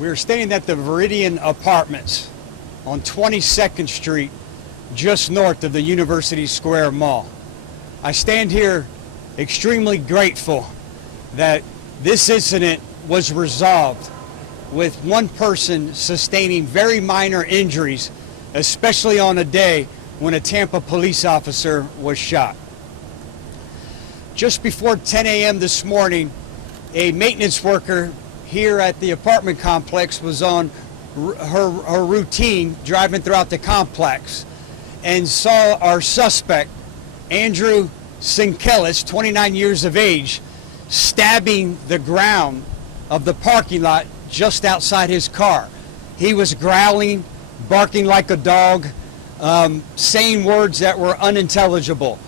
We are staying at the Viridian Apartments on 22nd Street, just north of the University Square Mall. I stand here extremely grateful that this incident was resolved with one person sustaining very minor injuries, especially on a day when a Tampa police officer was shot. Just before 10 a.m. this morning, a maintenance worker here at the apartment complex was on her routine driving throughout the complex and saw our suspect, Andrew Sinkelis, 29 years of age, stabbing the ground of the parking lot just outside his car. He was growling, barking like a dog, saying words that were unintelligible.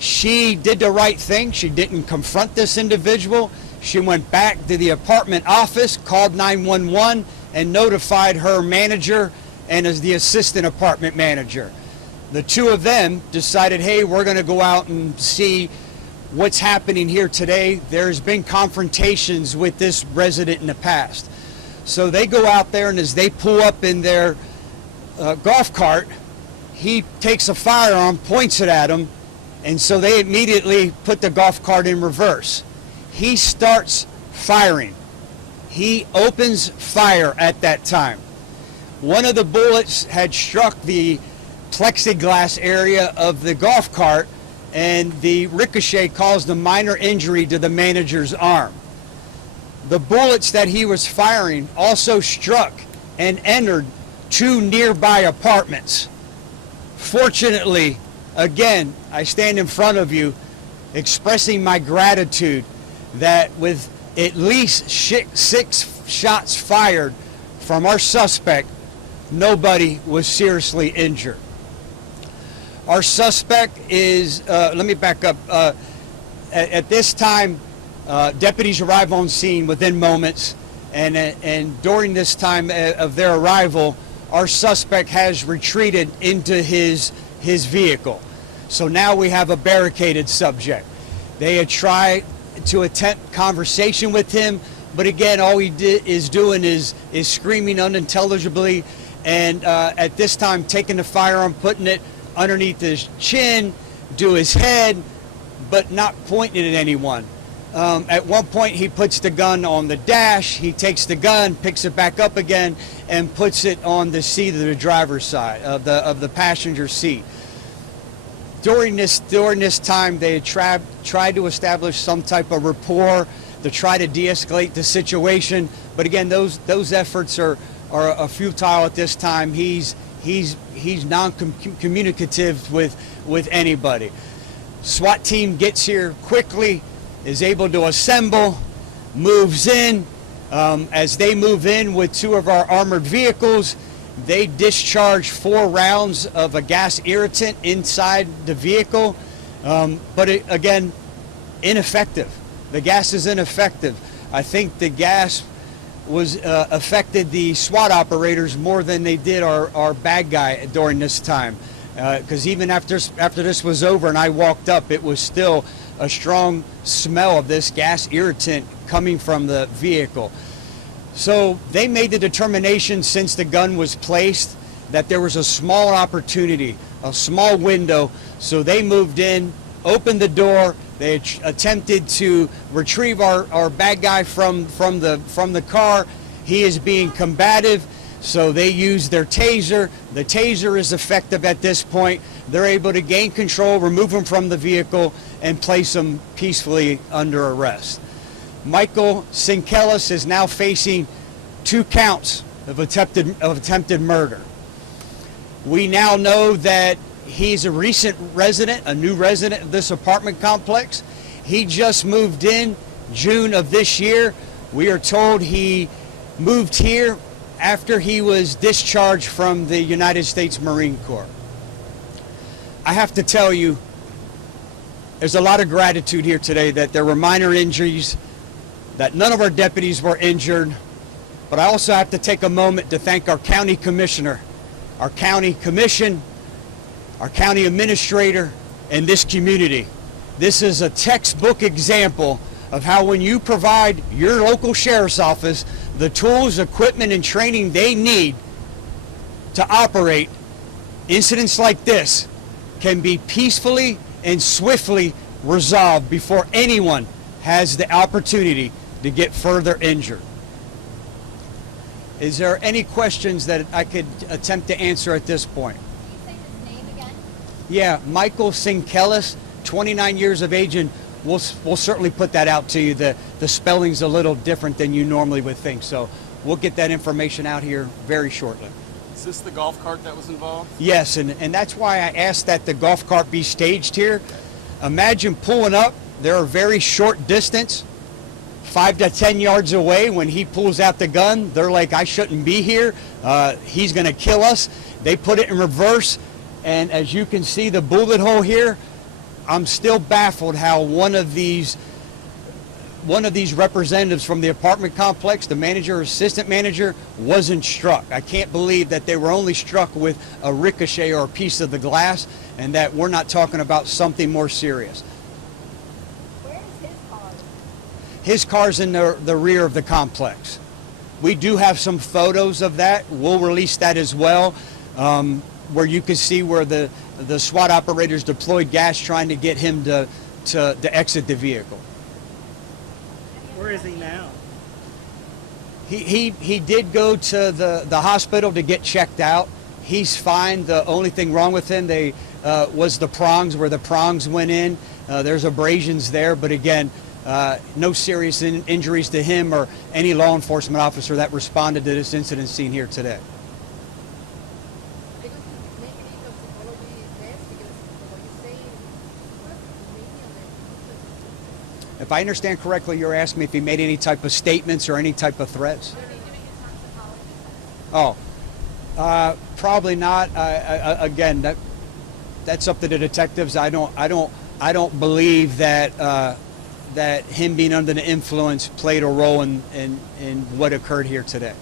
She did the right thing. She didn't confront this individual. She went back to the apartment office, called 911, and notified her manager and as the assistant apartment manager. The two of them decided, hey, we're going to go out and see what's happening here today. There's been confrontations with this resident in the past. So they go out there, and as they pull up in their golf cart, he takes a firearm, points it at him, and so they immediately put the golf cart in reverse. He starts firing. He opens fire at that time. One of the bullets had struck the plexiglass area of the golf cart, and the ricochet caused a minor injury to the manager's arm. The bullets that he was firing also struck and entered two nearby apartments. Fortunately, again, I stand in front of you expressing my gratitude that with at least 6 shots fired from our suspect, nobody was seriously injured. Our suspect is, let me back up. At this time, deputies arrive on scene within moments, and during this time of their arrival, our suspect has retreated into his vehicle. So now we have a barricaded subject. They had tried to attempt conversation with him, but again, all he is doing is screaming unintelligibly, and at this time taking the firearm, putting it underneath his chin, to his head, but not pointing it at anyone. At one point, he puts the gun on the dash. He takes the gun, picks it back up again, and puts it on the seat of the driver's side of the passenger seat. During this time, they had tried to establish some type of rapport to try to de-escalate the situation. But again, those efforts are futile at this time. He's non-communicative with anybody. SWAT team gets here quickly, is able to assemble, moves in. As they move in with two of our armored vehicles, they discharge 4 rounds of a gas irritant inside the vehicle, but again, ineffective. The gas is ineffective. I think the gas affected the SWAT operators more than they did our bad guy during this time, because even after this was over and I walked up, it was still a strong smell of this gas irritant coming from the vehicle. So they made the determination, since the gun was placed, that there was a small opportunity, a small window. So they moved in, opened the door. They attempted to retrieve our bad guy from the car. He is being combative, so they used their taser. The taser is effective at this point. They're able to gain control, remove him from the vehicle, and place him peacefully under arrest. Michael Sinkelis is now facing 2 counts of attempted murder. We now know that he's a recent resident, a new resident of this apartment complex. He just moved in June of this year. We are told he moved here after he was discharged from the United States Marine Corps. I have to tell you, there's a lot of gratitude here today that there were minor injuries, that none of our deputies were injured, but I also have to take a moment to thank our county commissioner, our county commission, our county administrator, and this community. This is a textbook example of how, when you provide your local sheriff's office the tools, equipment, and training they need to operate, incidents like this can be peacefully and swiftly resolved before anyone has the opportunity to get further injured. Is there any questions that I could attempt to answer at this point? Can you say his name again? Yeah, Michael Sinkelis, 29 years of age, and we'll certainly put that out to you. The spelling's a little different than you normally would think, so we'll get that information out here very shortly. Is this the golf cart that was involved? Yes, and that's why I asked that the golf cart be staged here. Imagine pulling up, they're a very short distance, 5 to 10 yards away. When he pulls out the gun, they're like, I shouldn't be here. He's gonna kill us. They put it in reverse, and as you can see the bullet hole here, I'm still baffled how one of these representatives from the apartment complex, the manager or assistant manager, wasn't struck. I can't believe that they were only struck with a ricochet or a piece of the glass, and that we're not talking about something more serious. Where is his car? His car's in the rear of the complex. We do have some photos of that. We'll release that as well, where you can see where the SWAT operators deployed gas trying to get him to exit the vehicle. Where is he now? He did go to the hospital to get checked out. He's fine. The only thing wrong with him was the prongs, where the prongs went in. There's abrasions there, but again, no serious injuries to him or any law enforcement officer that responded to this incident scene here today. If I understand correctly, you're asking me if he made any type of statements or any type of threats? Oh, probably not. Again, that's up to the detectives. I don't believe that that him being under the influence played a role in what occurred here today.